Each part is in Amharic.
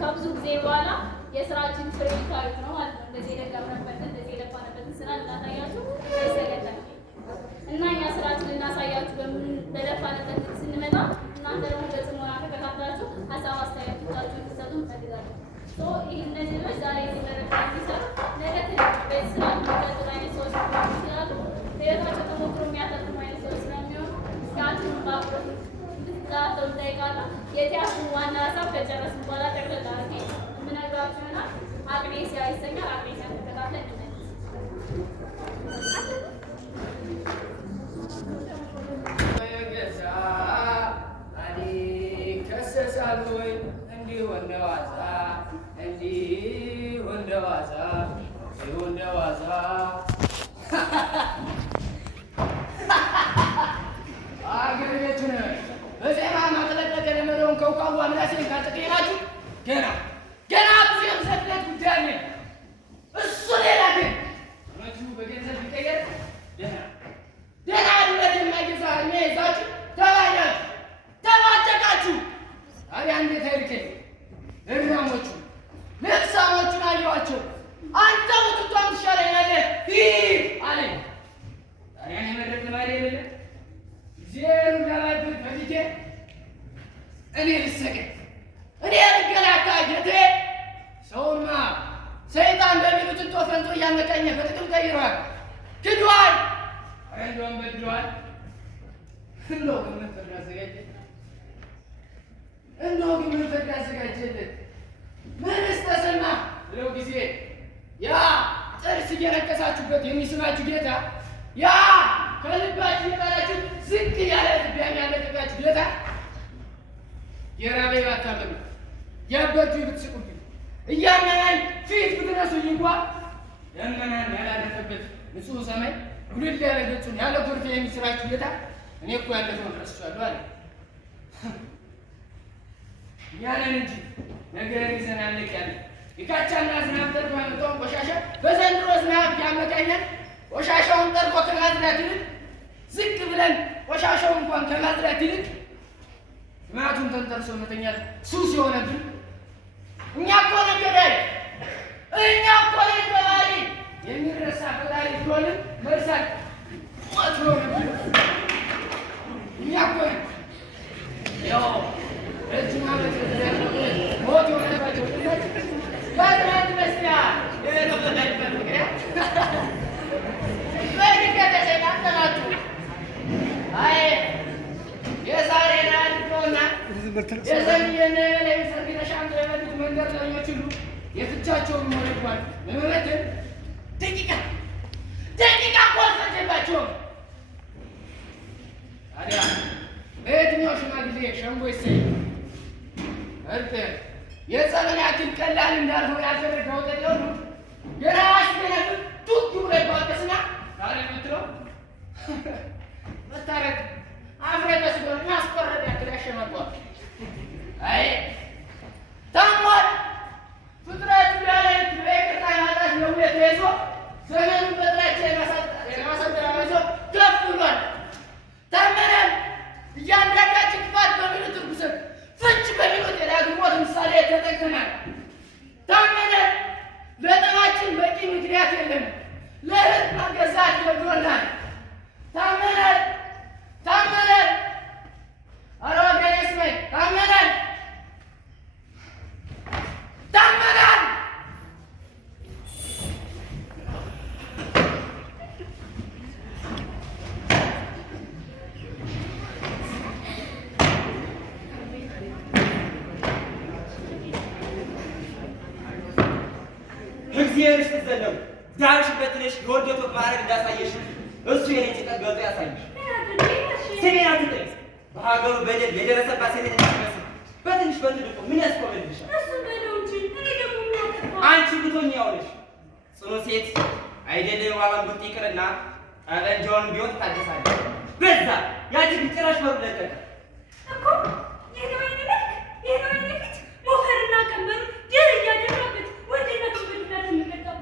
ከብዙ ጊዜ በኋላ የስራችን ፍሬ ታዩት ነው ማለት ነው። እንደዚህ የደጋምንበትን እንደዚህ የለፋንበትን ስራ ልናሳያችሁ ይሰገዳል እና እኛ ስራችን ልናሳያችሁ በለፋንበት ስንመጣ እናንተ ደግሞ በጽሞና ተከታትላችሁ ሀሳብ አስተያየቶቻችሁን እንድትሰጡ እንፈልጋለን። ይህ እነዚህ ልጆች ዛሬ ሲመረቁ የሚሰሩ ነገ በዚህ ስራ የሚቀጥሉ አይነት ሰዎች ሊሆኑ ይችላሉ። በሕይወታቸው ተሞክሮ የሚያጠቅሙ አይነት ሰዎች ስለሚሆኑ ቲያትሩን በአክብሮት እንድትከታተሉ እንጠይቃለን። የቲያትሩን ዋና ሀሳብ ከጨረስን በኋላ ጠቅልል አድርጌ የምነግራችሁ ይሆናል። አቅሌሲያ ይሰኛል። አቅሌሲያ ተከታትለን እንመለስ። ገና ብዙ የምሰጥለት ጉዳይ ነው። እሱ ሌላ ግን እውነቱ በገንዘብ ቢቀየር ደህና ዱለት የማይገዛ እድሜ ይዛችሁ ተባያችሁ፣ ተባጨቃችሁ። ታዲያ እንዴት አይልከኝ? እርናሞቹ ልብሳሞቹን አየኋቸው። አንተ ውጥቷን ትሻለኛለህ ሂድ አለኝ። ታዲያ እኔ መድረክ ልማድ የሌለ ጊዜሩ ለማድር በፊቴ እኔ ልሰገድ እኔ ልገላታ ጌቴ ሰውማ ሰይጣን በሚሉት እንጦ ፈንቶ እያመቀኘ በጥቅም ቀይሯል፣ ክዷል፣ እንደውም በድሏል። እንደው ግን ምን ፍርድ አዘጋጀለት? እንደው ግን ምን ፍርድ አዘጋጀለት? ምንስ ተሰማ ብለው ጊዜ ያ ጥርስ እየነቀሳችሁበት የሚስማችሁ ጌታ፣ ያ ከልባችሁ የጣላችሁ ዝቅ ያለ ትቢያ የሚያለቅቃችሁ ጌታ የራበኝ ባታመኑ ያበርቱ ብትስቁብኝ እያመናኝ ፊት ብትነሱኝ እንኳ ደመናን ያላረፈበት ንጹሕ ሰማይ ጉልል ያለ ገጹን ያለ ጎርፍ የሚስራችሁ ጌታ እኔ እኮ ያለፈውን ረስቻለሁ አለ። እኛ ነን እንጂ ነገር ይዘን ያለቅ ያለ የካቻና ዝናብ ጠርጎ ያመጣውን ቆሻሻ በዘንድሮ ዝናብ ያመቃኘን ቆሻሻውን ጠርጎ ከማጽዳት ይልቅ ዝቅ ብለን ቆሻሻውን እንኳን ከማጽዳት ይልቅ ማቱን ተንተርሶ መተኛት ሱስ የሆነብን እኛ እኮ ነን ገዳይ፣ እኛ እኮ ነን ገዳይ። የሚረሳ ፈጣሪ ቢሆንም መርሳት ሞት የሆነብን እኛ እኮ ነን። ያው ረጅም ዓመት ሞት የሆነባቸው ጥናት ከትናንት በስቲያ የነበረበት ምክንያት በድንገት ሰይጣን ጠላቱ አይ የዛሬ ናድሮና የዘንየነ ለሚሰርግ ተሻንቶ የመጡት መንገደኞች ሁሉ የፍቻቸውን ሞልቷል ለመበተን ደቂቃ እኮ አልፈጀባቸውም። ታዲያ በየትኛው ሽማግሌ ሸንጎ ይሰኝ እርጥ የዘመን ያክል ቀላል እንዳልሆነ ያልተረዳው ጠቅለሉ የራሽ ገነቱ ቱክ ብሎ ይባቀስና ዛሬ የምትለው መታረቅ አፍረደስ ብሎ ማስቆረጥ ያክል ያሸመጧል። አይ ታሟል ፍጥረቱ ያለች በይቅርታ ማጣት ነው የተይዞ ዘመኑን በጥላቻ የማሳደር አመዞ ከፍ ብሏል። ታመናል እያንዳንዳችን ክፋት በሚሉት ርኩሰት ፍች በሚሉት የዳግሞት ምሳሌ ተጠቅመናል። ታመናል ለጠማችን በቂ ምክንያት የለም። ለህዝብ መገዛት ይወዶናል። ታመናል ኧረ ወገኔ ስማኝ ታመናል። እግዚአብሔር ይስጥዘለው ዳርሽ በትነሽ የወደቶ ማረግ እንዳሳየሽ እሱ የኔ ጭቀት ገልጦ ያሳይሽ። ስሜን አትጠይቅ። በሀገሩ በደል የደረሰባት ሴት እንደምትመስል በትንሽ በትልቁ ምን ያስቆመልሻል? አንቺ ብቶኝ ያውልሽ ጽኑ ሴት አይደለም ዋላን ጉጥ ይቅርና ጠበንጃውን ቢሆን ታደሳለች። በዛ ያቺ ጭራሽ ፈሩ ለቀቀ እኮ የነው አይነት ሞፈርና ቀንበር ድር እያደረበት ወንድነቱ በድናት የሚቀጣው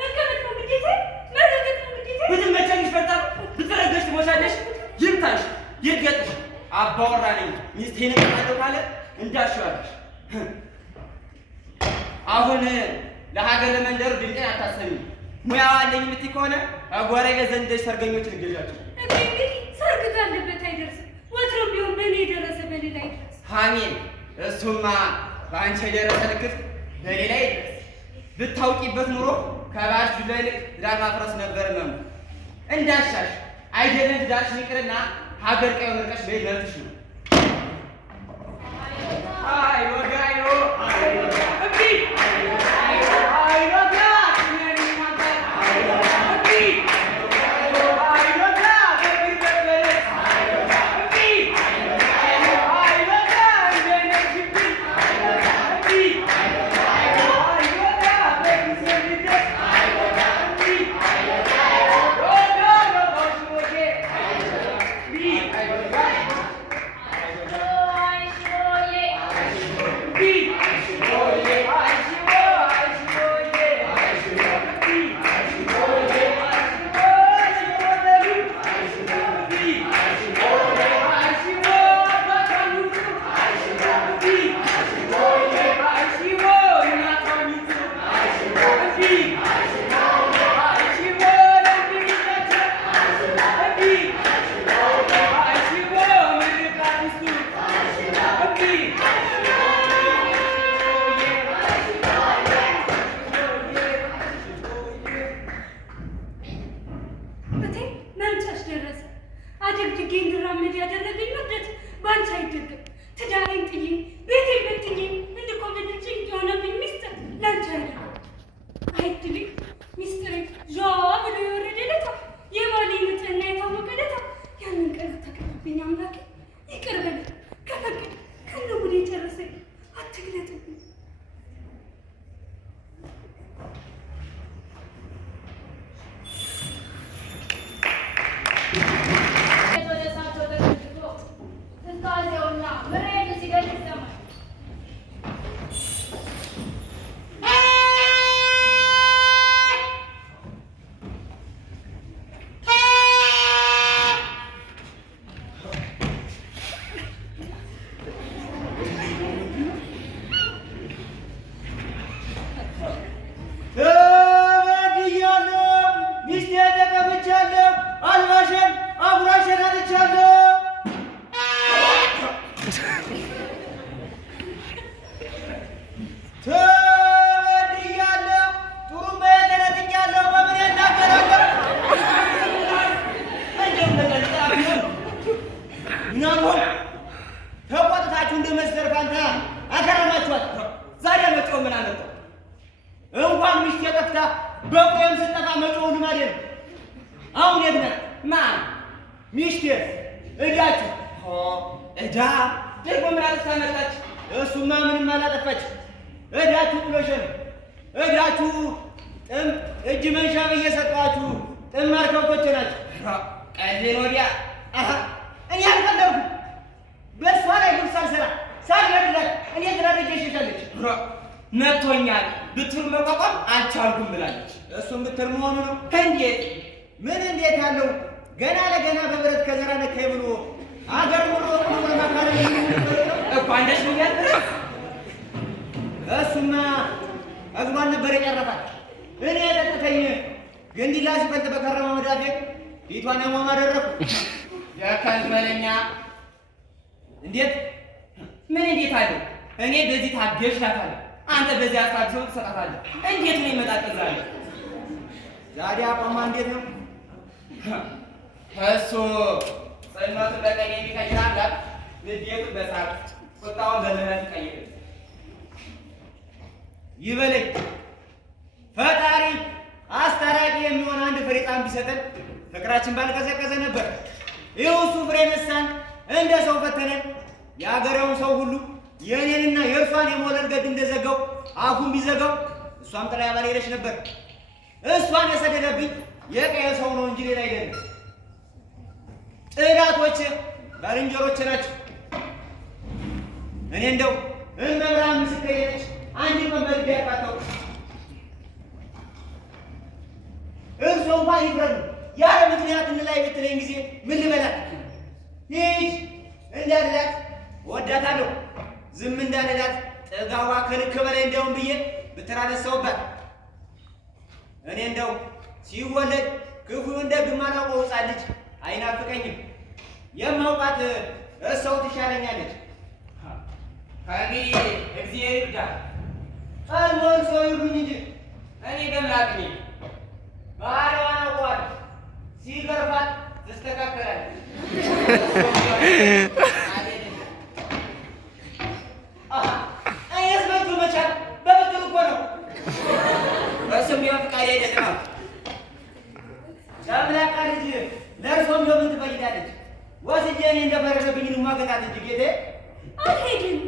መቀመጥ ነው ግዴታ፣ መረገጥ ነው ግዴታ። ብትመቸኝሽ ፈርጣ ብትረገሽ ትሞሻለሽ። ይምታሽ ይርገጥሽ። አባወራ ነኝ ሚስቴን ቀጣለው ካለ እንዳሻለሽ አሁን ለሀገር ለመንደሩ ድንቅን አታሰቢ። ሙያው አለኝ የምትይ ከሆነ ጎረቤት ዘንድ ሰርገኞች ልገዣቸው። እንግዲህ ሰርግ ካለበት አይደርስም። ወትሮም ቢሆን በእኔ የደረሰ በሌላ አይደርስ። ሀሚን እሱማ በአንቺ የደረሰ ልክት በሌላ ይድረስ። ብታውቂበት ኑሮ ከባሽ ይልቅ ትዳር ማፍረስ ነበር መሙ። እንዳሻሽ አይደለም ትዳርሽን ይቅርና ሀገር ቀይ ወርቀሽ በይለትሽ ነው። አይ ወጋዮ መቶኛል ብትር መቋቋም አልቻልኩም ብላለች። እሱም ብትር መሆኑ ነው። እንዴት ምን እንዴት ያለው ገና ለገና በብረት ከዘራ ነካይ ብሎ አገር ሙሉ ማካለ እኮ አንደሽ ነው ያለው። እሱማ እግሯን ነበር የቀረፋት። እኔ ጠጥተኝ ገንዲላ ሲፈልጥ በከረማ መዳፌ ፊቷን ያሟማ አደረኩ። የከንት መለኛ እንዴት ምን እንዴት አለው? እኔ በዚህ ታገሽላታለሁ፣ አንተ በዚህ አሳግሰው ትሰጣታለህ። እንዴት ነው ይመጣጣዛለ? ዛሬ አቋማ እንዴት ነው? እሱ ጸሎት በቀኝ የሚቀይራል፣ ንዴቱ በሳቅ ቁጣውን በምህረት ይቀይራል። ይበለኝ ፈጣሪ አስታራቂ የሚሆን አንድ ፍሬ ጣም ቢሰጠን ፍቅራችን ባልቀዘቀዘ ነበር። ይኸው እሱ ፍሬ ነሳን፣ እንደ ሰው ፈተነን። የአገሬውን ሰው ሁሉ የእኔንና የእርሷን የመውለድ ገድ እንደዘጋው አፉን ቢዘጋው እሷም ጥላ ያባልሄደች ነበር። እሷን የሰደደብኝ የቀየ ሰው ነው እንጂ ሌላ አይደለም። ጥላቶች ባልንጀሮች ናቸው። እኔ እንደው እመብርሃን ምስክሬ ነች፣ አንድ መንበር ቢያቃተው እርሶ እንኳን ይፍረዱ። ያለ ምክንያት እንላይ ብትለኝ ጊዜ ምን ልበላት? ይህች እንዳልላት ወዳታለሁ፣ ዝም እንዳልላት ጥጋዋ ከልክ በላይ እንዲያውም ብዬ ብትራነሰውበት እኔ እንደው ሲወለድ ክፉ እንደግማ ነው ሕፃን ልጅ አይናፍቀኝም። የማውቃት እሰው ትሻለኛለች። ከእንግዲህ እግዚአብሔር ይርዳል። ቀድሞውን ሰው ይሉኝ እንጂ እኔ በምን አቅሜ ባህሪዋን አውቀዋል። ሲገርፋት ትስተካከላለች። እኔስ በእጁ መቻል በብትር እኮ ነው። እሱም ቢሆን ፍቃድ አይደለም። ጨምላቃ ልጅ ለእርሶም በምን ትፈይዳለች? ወስጄ እኔ እንደፈረደብኝ ልሟገታት እንጂ ጌቴ አልሄድም።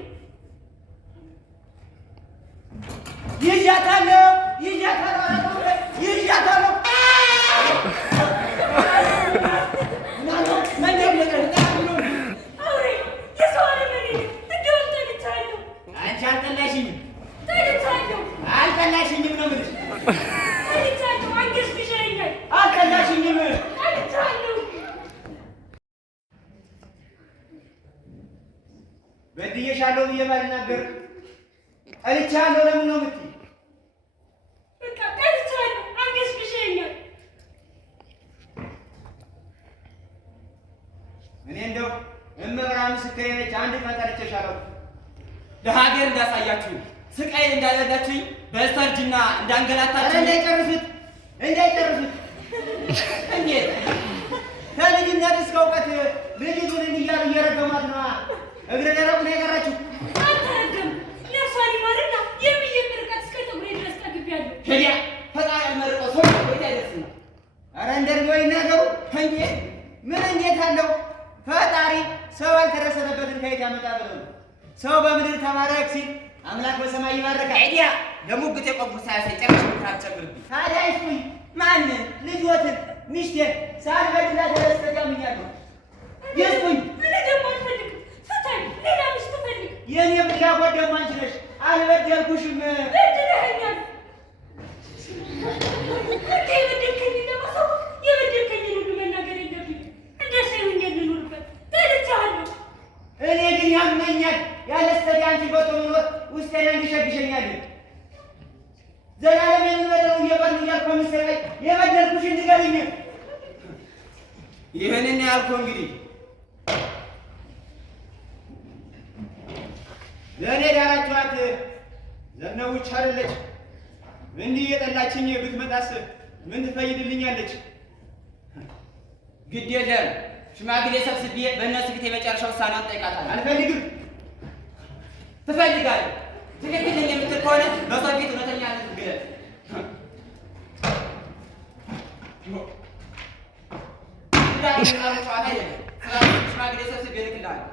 ይዣታለሁ ይዣታለሁ ይዣታለሁ። አውሬ የሰው አለመኔ እንደውም ጠልቻለሁ። አንቺ አልጠላሽኝም። ጠልቻለሁ አልጠላሽኝም ነው የምልሽ። ጠልቻለሁ። አንገሽግሸኛል። አልጠላሽኝም። ጠልቻለሁ። በድዬሻለሁ ብዬ ባልናገር ጠልቻለሁ ለምን ነው የምትይ? በቃ ጠልቻለሁ። አንገሽግሸኛል። እኔ እንደው እመብርሃን ምስክሬ ነች። አንድ ቀን ጠልቼሻለሁ። ለሀገር እንዳሳያችሁኝ ስቃይን እንዳልበላችሁኝ በስተርጅና እንዳንገላታችሁ እንዳይጨርሱት እንዳይጨርሱት። እንዴት ከልጅነት እስከ እውቀት ልጅቱን እያሉ እየረገሟት ነዋ። እግረ ደረቁ ነው የቀረችው። አልተረገም። ነፍሷን ይማርና የሚየም ርቀት እስከ ፀጉሬ ድረስ ጠግቤያለሁ። ሄዲያ ፈጣሪ ያልመረጠው ሰው ወይታ አይደርስም ነው። ኧረ እንደርገው ይናገሩ እንዴ! ምን እንዴት አለው? ፈጣሪ ሰው ያልተደረሰበትን ከየት ያመጣ ብለው ነው። ሰው በምድር ተባረክ ሲል አምላክ በሰማይ ይባረካል። ሄዲያ ለሙግት የቆሙ ሳያሳይ ጨርሽ ምክራት ጨምርብኝ። ታዲያ ይስጡኝ። ማንን? ልጆትን፣ ሚስቴን ሳልበድላት ተደስተጋምኛለሁ። ይስጡኝ። እኔ ደግሞ አልፈልግም። ፍታኝ። ሌላ ሚስት ፈልግ። የኔ ፍላጎት ደግሞ አንቺ ነሽ። አልበደልኩሽም። በድለኸኛል። እንደ የበደልከኝ ለማሳወቅ የበደልከኝን ሁሉ መናገር የለብኝም። እንደ ሰው ሆኜ ልኑርበት። ጠልቼሃለሁ። እኔ ግን ያመኛል። ያለ ስተዲ አንቺ በቶ ኑሮ ውስጤን አንገሸግሸኛል። ዘላለም የሚበደሉ እየበሉ እያልኩ መሰለኝ የበደልኩሽን ንገሪኝ። ይህንን ያልኩህ እንግዲህ ለእኔ ዳራችኋት ዘነቡች አይደለች። እንዲህ የጠላችኝ ብትመጣስ ምን ትፈይድልኛለች? ግድ የለም ሽማግሌ ሰብስቤ በእነሱ ፊት የመጨረሻ ውሳኔዋን እጠይቃታለሁ። አልፈልግም። ትፈልጋለህ? ትክክል ነኝ የምትል ከሆነ በሰው ፊት እውነተኛ ግለጥ። ጨዋታ አይደለም። ሽማግሌ ሰብስቤ እልክልሃለሁ።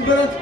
ገረት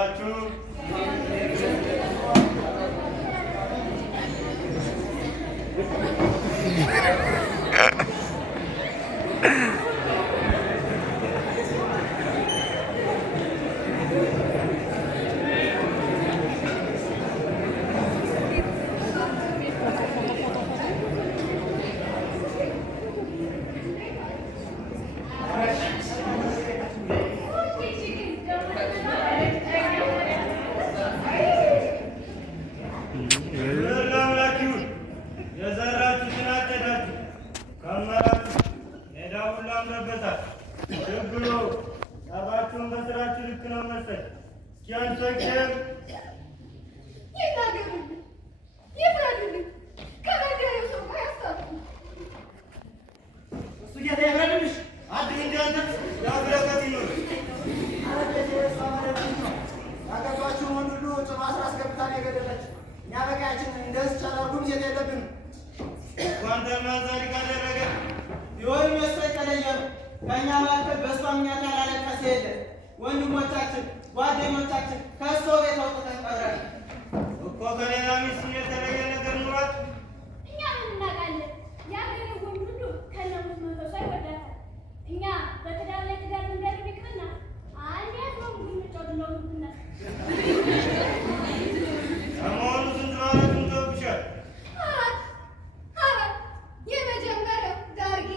ዋላችሁ? ወንድሞቻችን ጓደኞቻችን ከእሱ ቤት አውጥተን ቀብረን እኮ ከሌላ ሚስት የተለየ ነገር ኑሯት እኛ ምን እናውቃለን? የአገሬ ወንድ ሁሉ ከነሙት መንፈሱ አይወዳታል። እኛ በትዳር ላይ ትዳር እንደርብ ይቅርና አንድ ያዝሆን ጉንጫው ነው ምና ሰሞኑ ስንት ማለቱን ተውብሻል? የመጀመሪያው ዳርጌ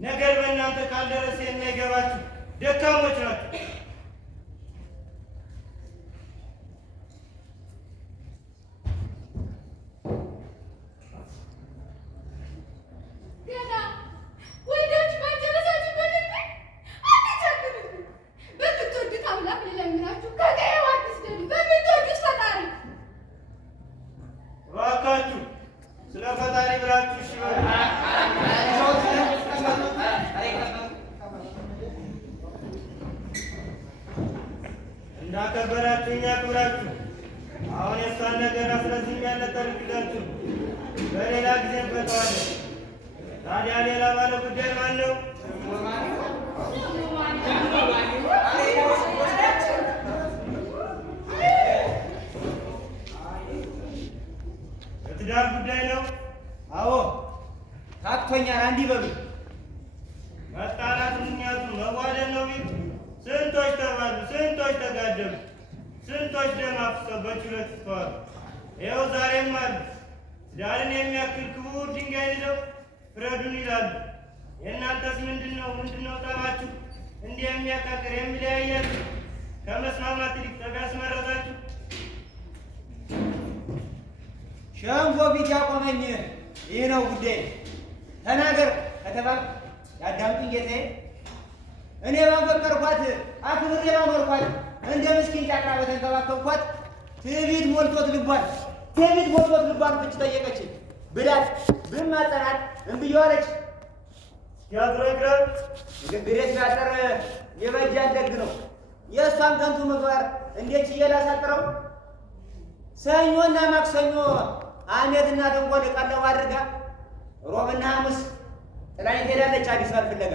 ነገር በእናንተ ካልደረሰ የማይገባችሁ ደካሞች ናቸው። ገና ወንዶች ባጨረሳችሁ በደንብ አትቸግሩ። በምትወዱት አምላክ ልለምናችሁ ከቀየው አትስደዱ። በምትወዱት ፈጣሪ እባካችሁ ስለ ፈጣሪ ብላችሁ እሺ በሉ። እንዳከበራችሁኝ አክብራችሁ አሁን የእሷን ነገር አስረዝም ያለጠርግዳችሁ በሌላ ጊዜ እንፈታዋለን። ታዲያ ሌላ ባለ ጉዳይ ማን ነው? የትዳር ጉዳይ ነው። አዎ ታክቶኛል። አንድ ይበሉ። መጣላት ምክንያቱ መዋደድ ነው ቢሉ ስንቶች ተባሉ፣ ስንቶች ተጋደሉ፣ ስንቶች ደም አፍሰው በችሎት ተዋሉ። ይኸው ዛሬም አሉ። ትዳርን የሚያክል ክቡር ድንጋይ ይዘው ፍረዱን ይላሉ። የእናንተስ ምንድነው ጠባችሁ? እንዲህ የሚያቃቅር የሚለያያችሁ ከመስማማት ይልቅ ጠብ ያስመረጣችሁ? ሸንጎ ፊት ያቆመኝ ይህ ነው ጉዳይ። ተናገር ከተባል ያዳምጡኝ ጌታዬ። እኔ ባፈቀርኳት አክብሬ ባኖርኳት እንደ ምስኪን ጫቃ በተንከባከብኳት ትዕቢት ሞልቶት ልቧን ፍች ጠየቀችኝ። ብላት ብማጸናት እምቢ አለች። ያዝረግረግ ግሬት ቢያጠር የበጃን ደግ ነው። የእሷን ከንቱ ምግባር እንዴት ችዬ ላሳጥረው? ሰኞና ማክሰኞ አሜትና ደንጎል ቀለብ አድርጋ ሮብና ሐሙስ ጥላኝ ትሄዳለች አዲስ ባል ፍለጋ።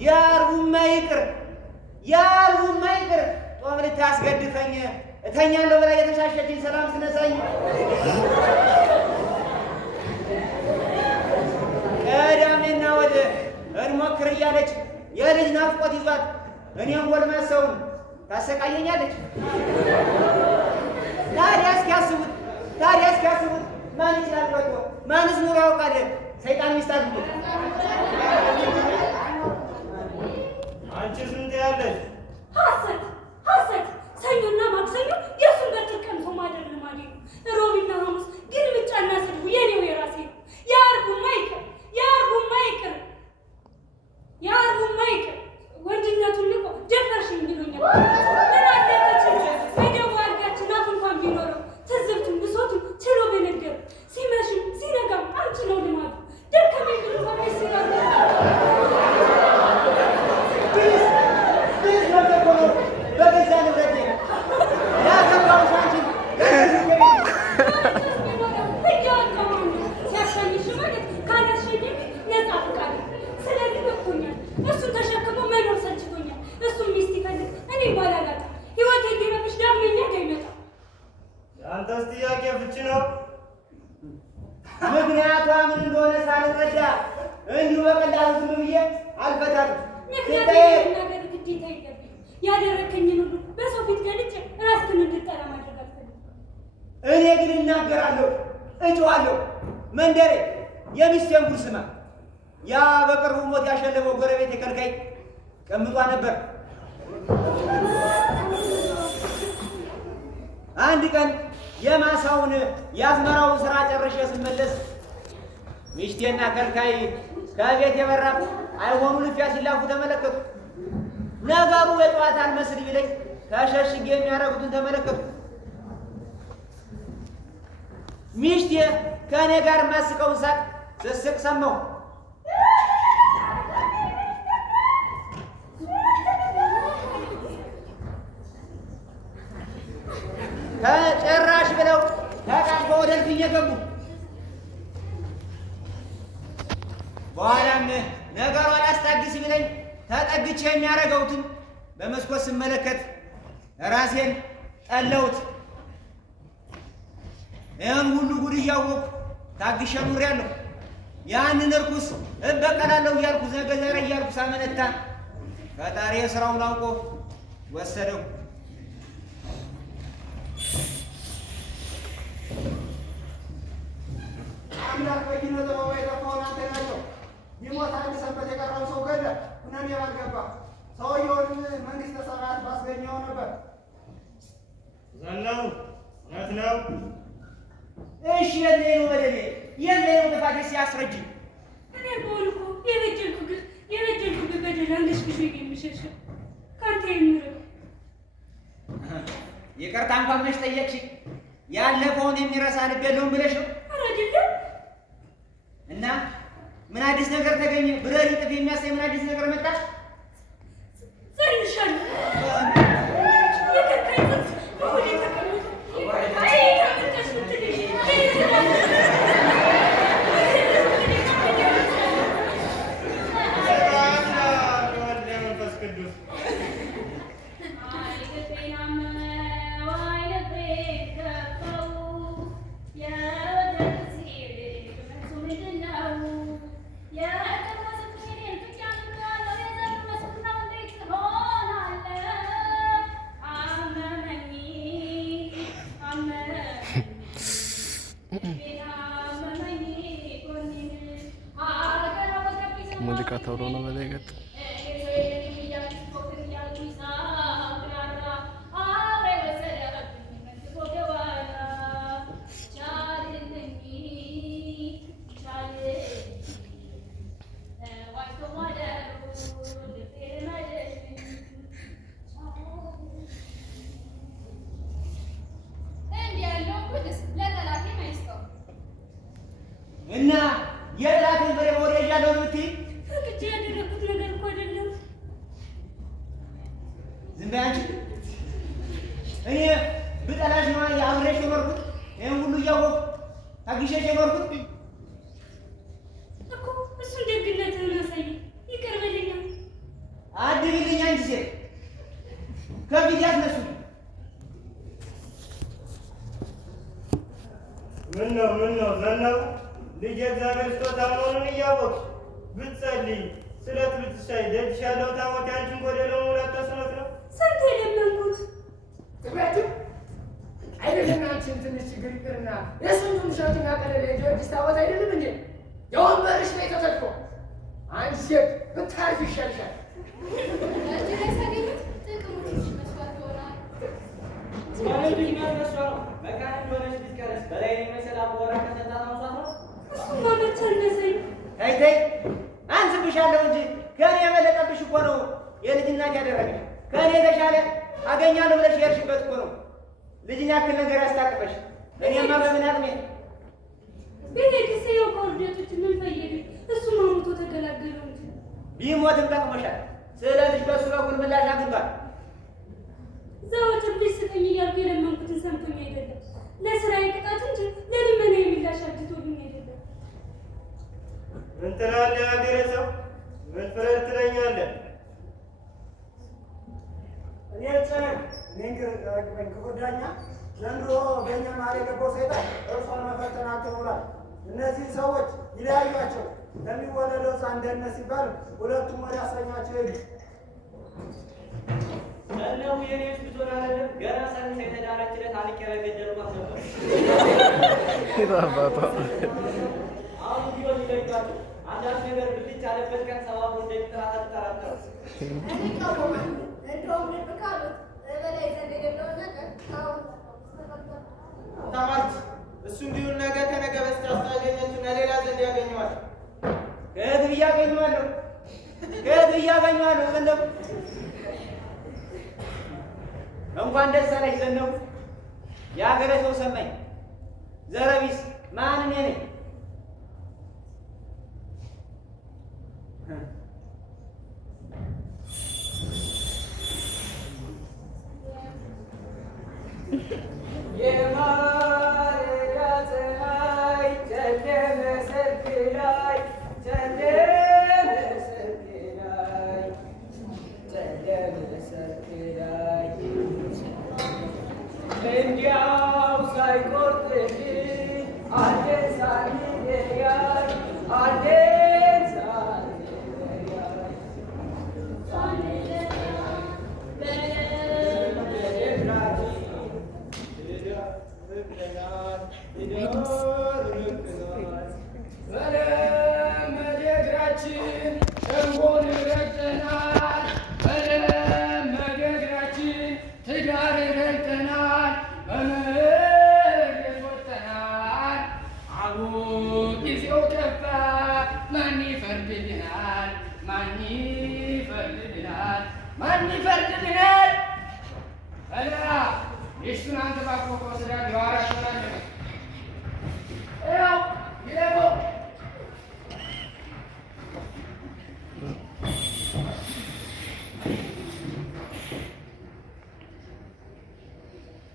ያልሁማ ይቅር ጦም ልታስገድፈኝ እተኛለሁ ብላ የተሻሸችኝ ሰላም ስነሳኝ ቅዳሜና ወደ እንሞክር እያለች የልጅ ናፍቆት ይዟት እኔም ጎልማሳውን ታሰቃየኛለች። ታዲያ እስኪያስቡት ማን ይችላል ቆይቶ ማንስ ኑሮ ያውቃል? ሰይጣን ሚስት አግብቶ አንቺ ስንት ያለች ሐሰት ሰኞና ማክሰኞ የእሱን በትር ቀምቶ ማደር ልማዴ ነው። ሮብና ሐሙስ ግን ምጫና ስድቡ የኔው የራሴ ነው። የአርቡማ ይቅር ወንድነቱ ምን አለቀችን በደቡብ አልጋችን አፍ እንኳን ቢኖረው ትዝብቱን ብሶቱን ችሎ በነገሩ ሲመሽም ሲነጋም አንቺ ነው ልማዱ ደከመኝ ብሎ ሆነች ሲራለ ብስ መጠቆኖ በገዛ ንብረቴ ያከባውሽ አንቺን ሲያሻኝሽ ማለት ካላሸኝ ነፃ ፍቃድ ስለዚህ በቅቶኛል እሱን ተሸክሞ መኖር ሰልችቶኛል እሱም ሚስት ይፈልግ እኔ ባላላጣ ህይወቴ እንዲረብሽ ዳግመኛ እንዳይመጣ አንተስ ጥያቄ ፍቺ ነው። ምክንያቷ ምን እንደሆነ ሳልረዳ እንዲሁ በቀላሉ ዝም ብዬ አልፈታም። ምክንያት ነገር ግዴታ የለብኝ ያደረከኝን ሁሉ በሰው ፊት ገልጬ ራስህን እንድጠላ ማድረግ አልፈልግም። እኔ ግን እናገራለሁ፣ እጮዋለሁ። መንደሬ የሚስቴን ጉድ ስማ። ያ በቅርቡ ሞት ያሸለመው ጎረቤት የከልካይ ቀምጧ ነበር። አንድ ቀን የማሳውን የአዝመራውን ስራ ጨርሼ ስመለስ ሚስቴና ከልካይ ከቤት የበራፍ አይሆኑ ልፊያ ሲላፉ ተመለከቱ። ነገሩ የጨዋታ አልመስል ቢለኝ ከሸሽጌ የሚያደርጉትን ተመለከቱ። ሚስቴ ከእኔ ጋር ማስቀውን ሳቅ ስስቅ ሰማሁ። ከጭራሽ ብለው ተቃቅፈው ወደ እልፍኝ ገቡ። በኋላም ነገሩ አላስታግስ ቢለኝ ተጠግቼ የሚያደርገውትን በመስኮት ስመለከት ራሴን ጠለሁት። ይህን ሁሉ ጉድ እያወቅሁ ታግሼ ኑሬያለሁ። ያንን እርኩስ እበቀላለሁ እያልኩ ዘገዘረ እያልኩ ሳመነታ ፈጣሪ ስራውን አውቆ ወሰደው። አምላክ በኪነ ጥበቡ የጠፋውን አንተ ናቸው። ቢሞት አንድ ሰንበት የቀረው ሰው ገለ ሁነኔ ባልገባ ሰውየውን መንግስተ ሰማያት ባስገኘው ነበር። ዘናው እውነት ነው። እሺ የት ነው በደሌ? የት ነው ጥፋቴ? ሲያስረጅ እኔ በሆንኩ የበደልኩ በደል አንገሽ ጊዜ የሚሸሸው ከአንተ የምርቅ ይቅርታ እንኳን መች ጠየቅሽ? ያለፈውን የሚረሳ ልብ የለውም ብለሽ ነው አይደለም? እና ምን አዲስ ነገር ተገኘ? ብረሪ ጥፍ የሚያሳይ ምን አዲስ ነገር መጣ? ጸንሻለሁ። የከካይ ጽንስ በሆዴ ተቀምጦ አይ ተመልከሽ ብትልሽ መንፈስ ቅዱስ ሙዚቃ ተብሎ ነው በላይ ገጥ እና የጥላትን ፍሬ ወደ ያለው ነው ትይ ፈቅጄ ያደረኩት ነገር እኮ አይደለም። ዝም በይ አንቺ። እኔ ብጠላሽ ነው አብሬሽ የኖርኩት። ይሄን ሁሉ እያወቅሁ ታግሼሽ የኖርኩት እኮ እሱን ደግነትህን አሳየኝ። ይቅር በለኝ። አድግልኝ አንቺ ሴት ከፊት ያስነሱኝ። ምን ነው ዘናው ልጅ የእግዚአብሔር ስጦታ መሆኑን እያወቅሽ ብትጸልይ ስለት ብትሻይ ደጅሽ ያለው ታቦት ያንቺን ጎደሎ መሙላት ተስኖት ነው። ስንት የለመንኩት ትኩረትም አይደለም። አንቺን ትንሽ ችግር ይቅርና የስንቱን ሸቱን ያቀለለ የጊዮርጊስ ታቦት አይደለም እንዴ? የወንበርሽ ላይ ተተክሎ አንቺ ሴት ብታርፍ ይሻልሻል። እሱማ መቼ አነሰኝ። ተይ ተይ አንስብሻለሁ እንጂ ከእኔ የበለጠብሽ እኮ ነው የልጅ እናት ያደረገሽ። ከእኔ የተሻለ አገኛለሁ ብለሽ የሄድሽበት እኮ ነው። ልጅን ያክል ነገር ያስታቅፈሽ። እኔማ በምን አቅሜ ቤቴክስ ያው ከውርደቶች ምን ፈየደ? እሱ ማሞቶ ተገላገለው እንጂ ቢሞትም ጠቅሞሻል። ስለዚህ በእሱ በኩል ምላሽ አግኝቷል። ዘወትር ልጅ ስጠኝ እያልኩ የለመንኩትን ሰምቶኝ አይደለም። ለስራዬ ቅጣት እንጂ ለልመና የሚላሽ አግኝቶልኝ አይደለም። ምን ትላለህ የሀገሬ ሰው? ምን ፍረድ ትለኛለህ? እኔ ጨነቅ ክፉ ዳኛ ዘንድሮ በእኛ መሀል የገባው ሰይጣን እርሷን መፈተናቸው ብሏል። እነዚህ ሰዎች ይለያዩአቸው። ለሚወለደው ሕፃን ደህንነት ሲባል ሁለቱም ወደ አስረኛቸው ሄዱ። ሰለው የኔስ ብትሆን አይደለም ገና ሳንስ የተዳረችለት አልቄ በገደልኳት ነበር። አሁን ቢሆን ይለያቸው። አንዳንድ ነገር ብልጭ ያለበት ቀን ሰባብሮ እንደሚጠራት አልጠራጠርም። እንደውም ልብ ካሉት በላይ ዘንድ የሌለውን ነገር ታማች እሱም ቢሆን ነገ ከነገ በስቲያ ስታገኘችው ለሌላ ዘንድ ያገኘዋል። ከየት ብዬ አገኘዋለሁ? ከየት ብዬ አገኘዋለሁ? ዘነበ እንኳን ደስ አለሽ ዘነበ። የሀገሬ ሰው ሰማኝ። ዘረቢስ ማን እኔ ነኝ?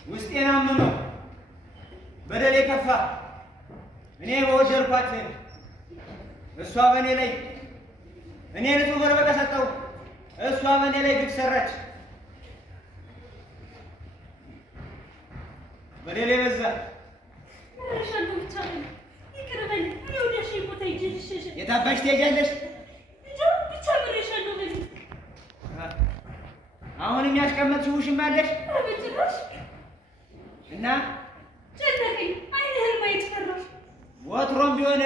ውስጤን አመመው፣ በደሌ ከፋ። እኔ በወደድኳት እሷ በእኔ ላይ እኔ ንጹህ ብር በሰጠው እሷ በእኔ ላይ ግፍ ሰራች። በደሌ በዛ። ሻሉ ብቻ ነው ይቅር በል። እኔ ወደ ሺህ ቦታ ይጅልሽ የታባሽ ትሄጃለሽ? ብቻ ምሬሻለሁ በል። አሁንም ያስቀመጥሽው ውሽማ አለሽ በጭራሽ እና ጨነቀኝ። አይንህን ማየት ፈራሁ። ወትሮም ቢሆን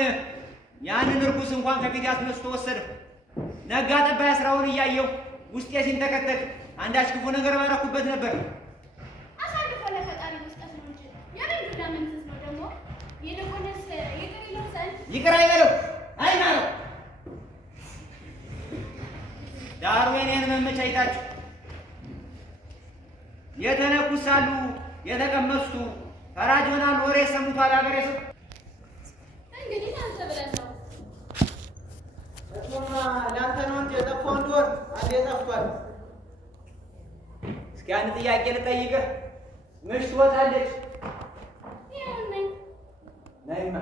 ያንን እርኩስ እንኳን ከፊት ያስነስቶ ወሰደው። ነጋ ጠባ ስራውን እያየው ውስጤ ሲንተከተክ አንዳች ክፉ ነገር ባረኩበት ነበር። አሳልፎ ለፈጣሪ መስጠት ነው እንጂ የምን ዱላ መንፈስ ነው ደግሞ? ይልቁንስ ይቅር ይለው ዘንድ ይቅር አይበለው አይማረው። ዳሩ የኔን መመቻይታችሁ የተነኩት ሳሉ የተቀመሱት ፈራጅ ሆናሉ። ወሬ ሰሙቷል አገሬ ሰው። እንግዲህ አንተ ብለን ነው እሱማ ለአንተ ነው እንጂ የጠፋው እንደሆን አንዴ ጠፍቷል። እስኪ አንድ ጥያቄ ልጠይቅህ። ምሽ ትወጣለች? ይሁን ነኝ ነይማ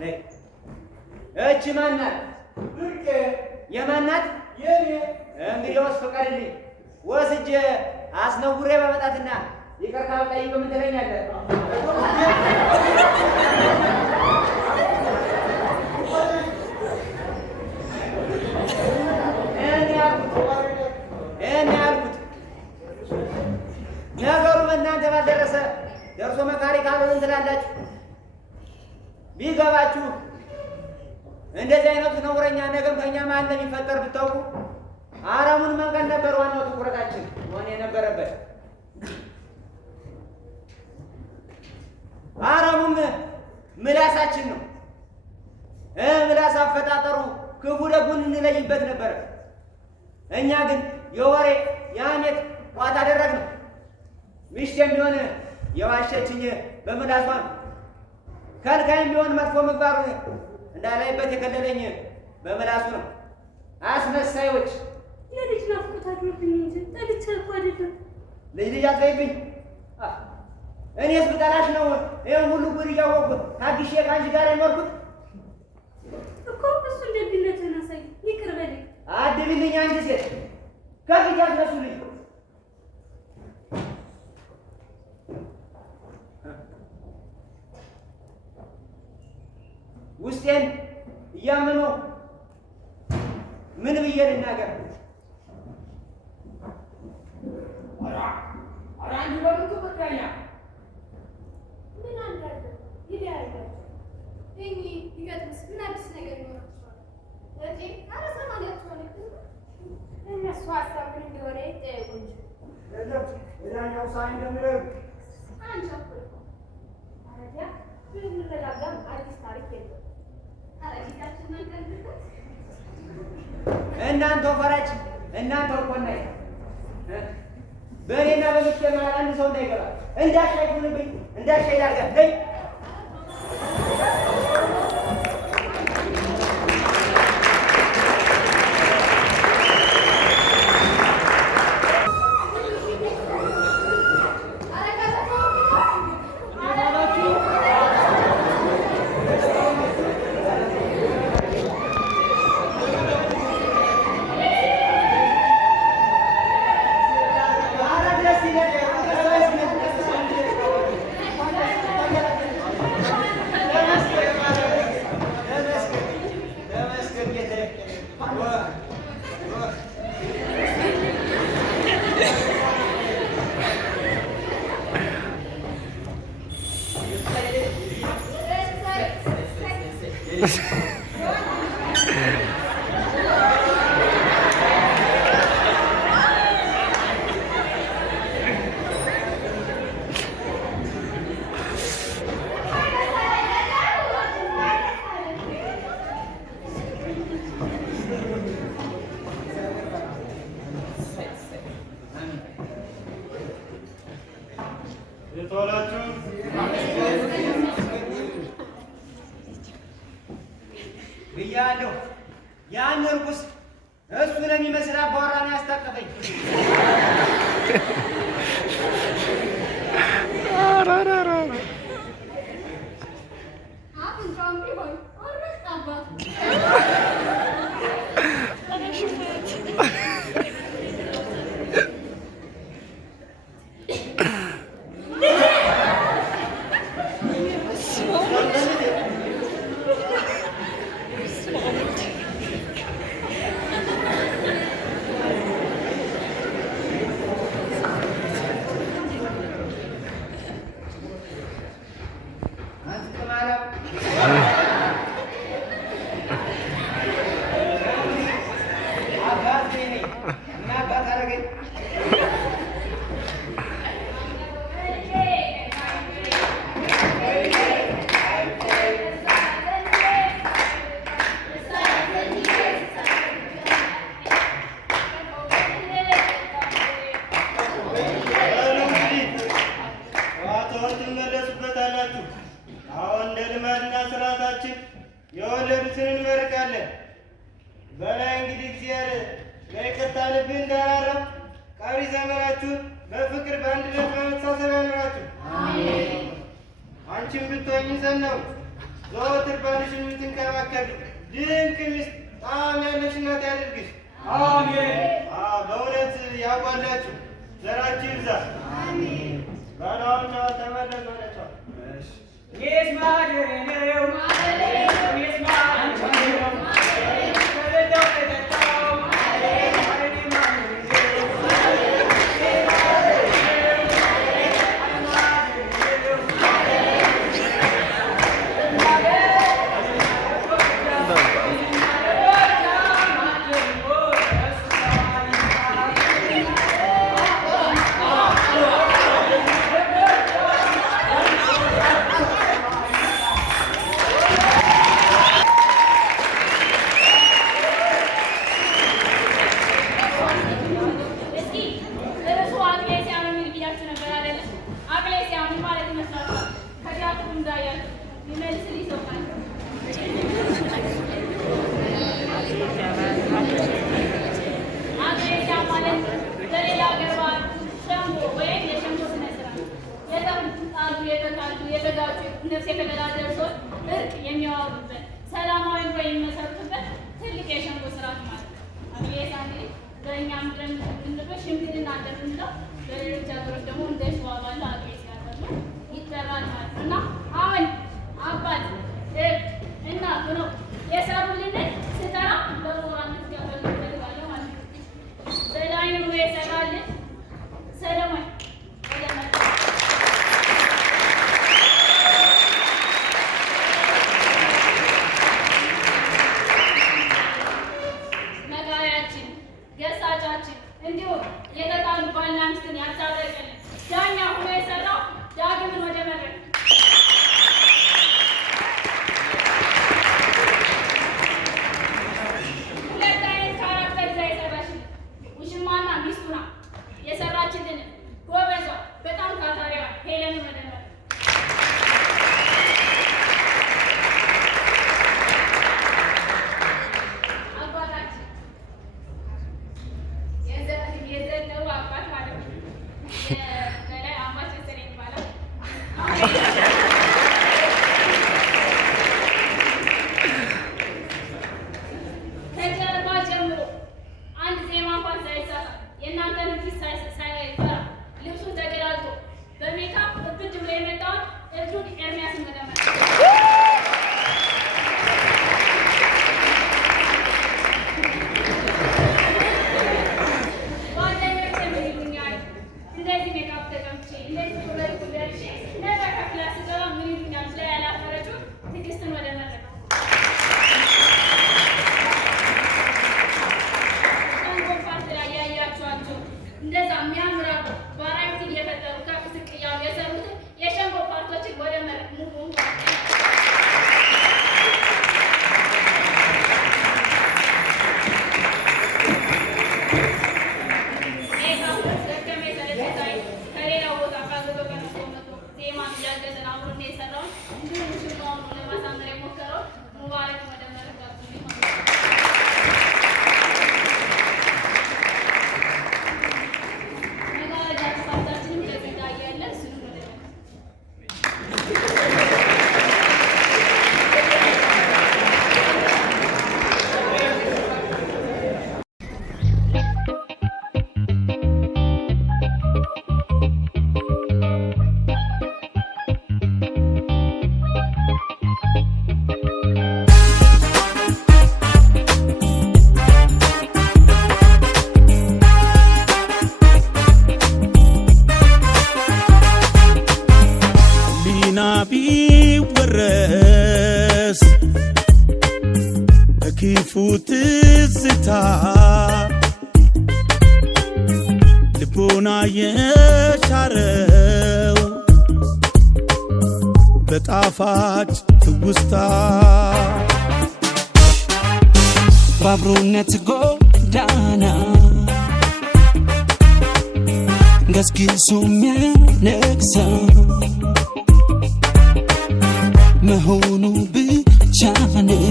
ነይ። እቺ ማን ናት? ብርቄ የማን ናት? የኔ። እንግዲያውስ ፍቀድልኝ ወስጄ አስነውሬ በመጣትና ይቅርታ ብጠይቅ ምን ትለኛለህ? እኔ ያልኩት ነገሩ በእናንተ ባልደረሰ ደርሶ መካሪ ካልሆነ ትላላችሁ። ቢገባችሁ እንደዚህ አይነቱ ነውረኛ ነገም ከእኛ መሀል እንደሚፈጠር ብታውቁ አረሙን መንቀል ነበር ዋናው ትኩረታችን ሆነ የነበረበት። አረሙም ምላሳችን ነው። ምላስ አፈጣጠሩ ክፉ ደጉን እንለይበት ነበር። እኛ ግን የወሬ የሐሜት ቋት አደረግነው። ሚስቴም ቢሆን የዋሸችኝ በምላሷ ነው። ከልካይም ቢሆን መጥፎ ምግባሩን እንዳላይበት የከለለኝ በምላሱ ነው። አስመሳዮች! የልጅ ናፍቆት አድሮብኝ እንጂ ጠልቼ እኮ አይደለም። ልጅ አትበይብኝ። እኔስ ብጠላሽ ነው ይህን ሁሉ ጉድ እያወቅሁ ታግሼ ከአንቺ ጋር የኖርኩት እኮ። እሱ ደግነትህን አሳይ፣ ይቅር በለኝ። አድብልኝ አንቺ ሴት፣ ከፊት ያስነሱልኝ። ውስጤን እያመኑ ምን ብዬ ልናገር? አንቺ በምቱ በቃኛ ምን አንዳለ ይለያያል። እኚ ይገጥምስ ምን አዲስ ነገር ይኖራቸዋል? እቴ አረሰማሊያቸዋል። እነሱ ሀሳብ ምን እንደሆነ ይጠየቁ እንጂ የለም የዳኛው ሳይ እንደሚለው አንቺ አኩል አረዲያ ብንረጋጋም አዲስ ታሪክ የለም። አረዲታችን መንቀልበት እናንተው ፈራጅ፣ እናንተው ኮናይ በእኔና በሚስቴ መሀል አንድ ሰው እንዳይገባ እንዳሻይ ሁንብኝ፣ እንዳሻይ ላድርጋት ነይ። የተዋላችሁ ብያለሁ። ያን እርኩስ እሱን የሚመስል አባወራ ነው ያስታቀፈኝ። አፍንጫውም ቢሆን አረጣባት ትመለሱበታላችሁ። አሁን እንደ ልማድና ስርዓታችን የወለዱትን እንመርቃለን። በላይ እንግዲህ እግዚአብሔር በይቅርታ ልብህ እንዳያረም ቀሪ ዘመናችሁን በፍቅር በአንድነት በመተሳሰብ ያኑራችሁ። አንቺን ብትሆኝ ዘነው ዘወትር ባልሽን የምትንከባከቢ ድንቅ ሚስት ጣዕም ያለሽ እናት ያድርግሽ። በእውነት ያጓላችሁ፣ ዘራችሁ ይብዛ። ባላውና ተመለስ ወደቻው እንዳያችሁ የሚመልስልኝ ሰው ካለ አገሬታ ማለት በሌላ ሀገር ባህል ሸንጎ ወይም የሸንጎ ስነ ስርዓት የተጣሉ የተጣሉ የተጋጩ ነፍስ የተገዳደሉ ሰዎች እርቅ የሚያወሩበት ሰላማዊ ኑሮ የሚመሰርቱበት ትልቅ የሸንጎ ስርዓት ማለት ነው። አገሬታ እንግዲህ በእኛ ምድር የምንለው ሽምግልና እንደምንለው በሌሎች ሀገሮች ደግሞ እንደ ሸዋ ባለው አገሬታ ተብሎ ይጠራል ማለት ነው እና አሁን አባት እናት ሆነው የሰሩልን ስጠራ በሞራል ምስጋና እፈልጋለሁ ማለት ነው። በላይ ኑሮ የሰራልን ሰለሞን ወደ መጋቢያችን ገሳጫችን እንዲሁም የተጣሉ ባልና ሚስትን ያስታረቀልን ዳኛ ሆኖ የሰራው ዳግምን ወደ መድረክ ሁለት አይነት ካራክተር ይዛ የሰራችልን ውሽማና ሚስቱና የሰራችልን ጎበዟ በጣም ታታሪዋ ሄለንን ወደ መድረክ አባታችን የዘነበ አባት ማለት ነው። በላይ አማች መሰለኝ ይባላል። ከጀርባ ጀምሮ አንድ ዜማ እንኳን ሳይሰራ የእናንተን ፊት ሳይፈራ ልብሱን ተገላልጦ በሜካፕ እብድ ብሎ የመጣውን እብዱን ኤርሚያስን መደመር ጓደኞቼ ምን ይሉኛል? እንደዚህ ሜካፕ ተቀምጬ እንደዚህ ኩለር ኩለርሽ ነገ ከክላስ ስገባ ምን ይሉኛል ብላ ያላፈረችው ትዕግስትን ወደ መድረክ ሸንጎ ፓርት ላይ ያያችኋቸው እንደዛ የሚያምራሉ ባራዊትን እየፈጠሩ ከፍ ዝቅ እያሉ የሰሩትን የሸንጎ ፓርቶችን ወደ መድረክ ሙሉ ከሌላው ቦታ ካገዘው ቀነሶ መቶ ዜማ እያገዘን አብሮን የሰራውን እንዲሁም ሽማውን ለማሳመር የሞከረው ሙባረክ ወደ መድረክ ጋብዙ ይሆናል። መጋረጃ ፓርታችንም ለዚህ ላይ ያለ እሱንም ወደ መድረክ ሊና ቢወረስ በክፉ ትዝታ ልቦና የሻረው በጣፋጭ ትውስታ በአብሮነት ጎዳና ገስግሶ የሚያነግሰው መሆኑ ብቻ ነው።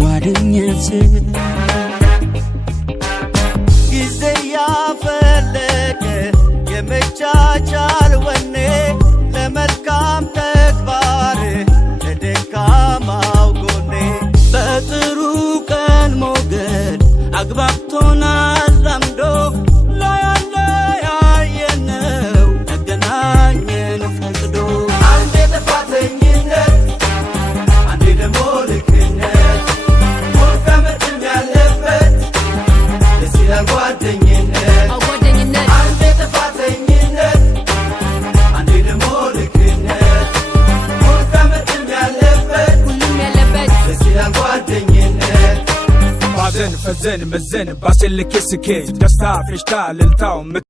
ጓደኝነት ጊዜ ያፈለገ የመቻቻል ወኔ ለመልካም ተግባር ለደካማው ጎኔ በጥሩ ቀን ሞገድ አግባብቶናል አምዶ ላያለያየነው ተገናኘን ፈቅዶ አንዴ ጥፋተኝነት አንዴ ደግሞ ልክነት ሞቀመጥም ያለበት ደስ ይላል ጓደኝነት አንዴ ጥፋተኝነት አንዴ ደግሞ ልክነት ሞቀመጥም ያለበት ሁሉም ያለበት ደስ ይላል ጓደኝነት ባዘን ፈዘን መዘን ባስልኬ ስኬት ደስታ ፌሽታ ልልታው